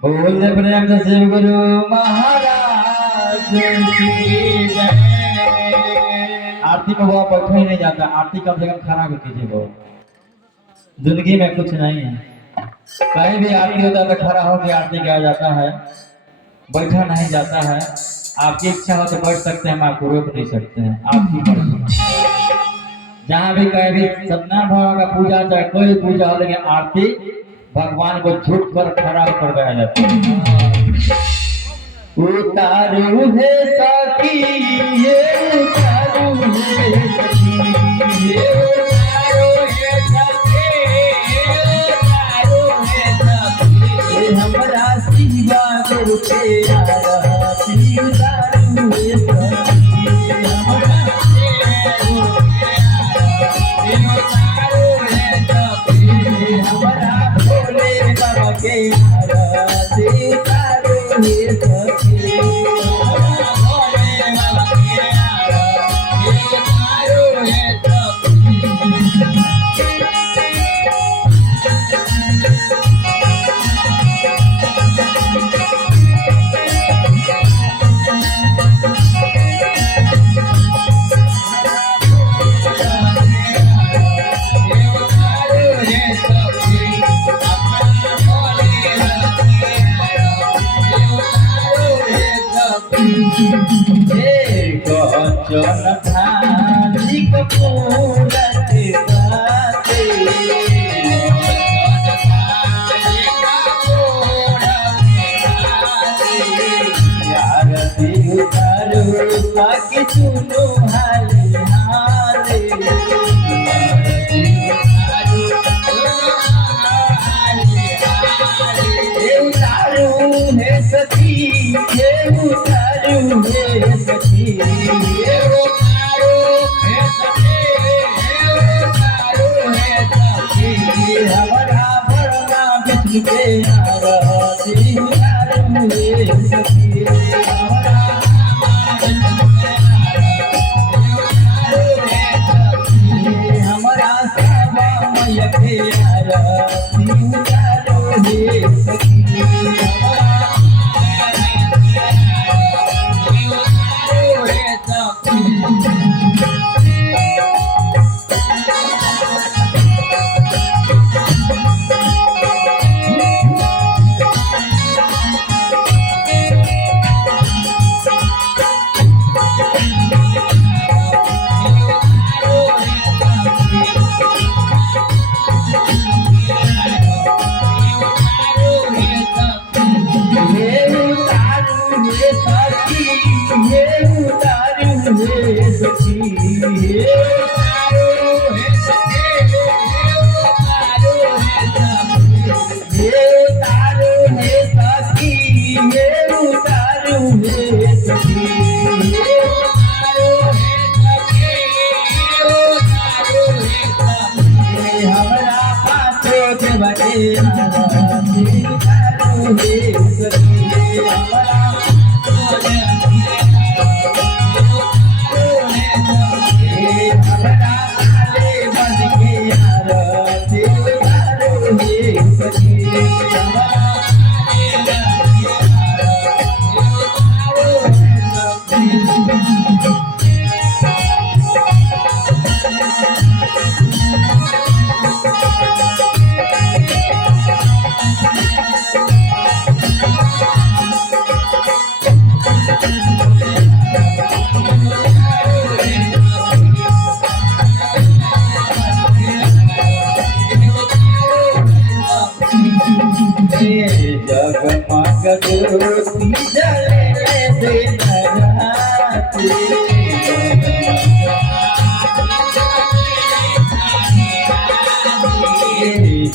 बोल प्रेम से शिव गुरु महाराज की जय। आरती में वो बैठा ही नहीं जाता, आरती कम से कम खड़ा कर कीजिए। वो जिंदगी में कुछ नहीं है, कहीं भी आरती होता है तो खड़ा होकर आरती किया जाता है, बैठा नहीं जाता है। आपकी इच्छा हो तो बैठ सकते हैं, हम आपको रोक नहीं सकते हैं। आपकी मर्जी, जहाँ भी कहीं भी सत्यनारायण भगवान का पूजा चाहे कोई पूजा हो, लेकिन आरती भगवान को झुक कर खड़ा कर गया जाता है। उतारू है सखी ये, उतारू है सखी ये, उतारू है सखी ये, उतारू है सखी हमरा शिवा गुरु के आरती उतारू है सखी हमरा शिवा गुरु के आरती उतारू है सखी हमरा भोले बाबा के आरती उतारू है सखी।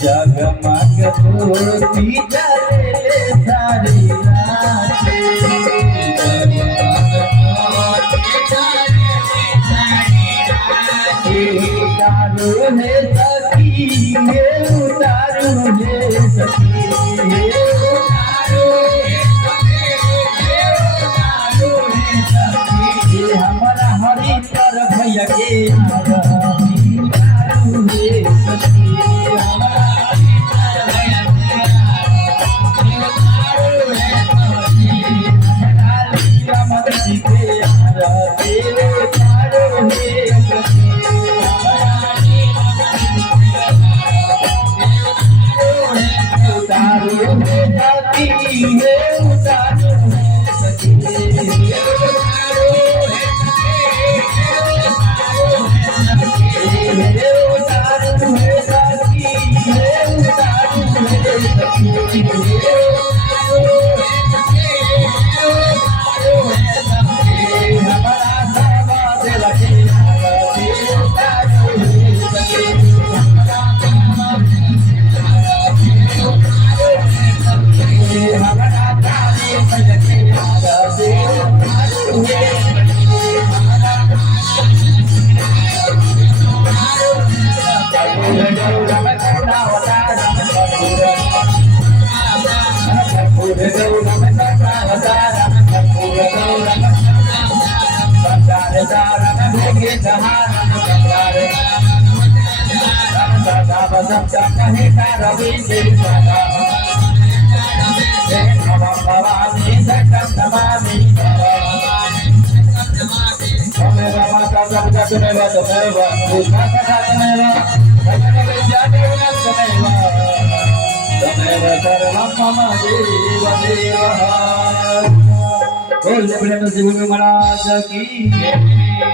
जगमग ज्योति जले सारी रात, उतारू है सखी ये, उतारू है सखी ये, उतारू है सखी हमारा हरि पर भैया के आरती उतारू है सखी हमारा हरि पर भैया के आरती उतारू उतारो है सखी हे उतारो है सखी हे उतारो है हे उतारो है सखी हे उतारो है सखी हमारा सावा से लगे महाराज की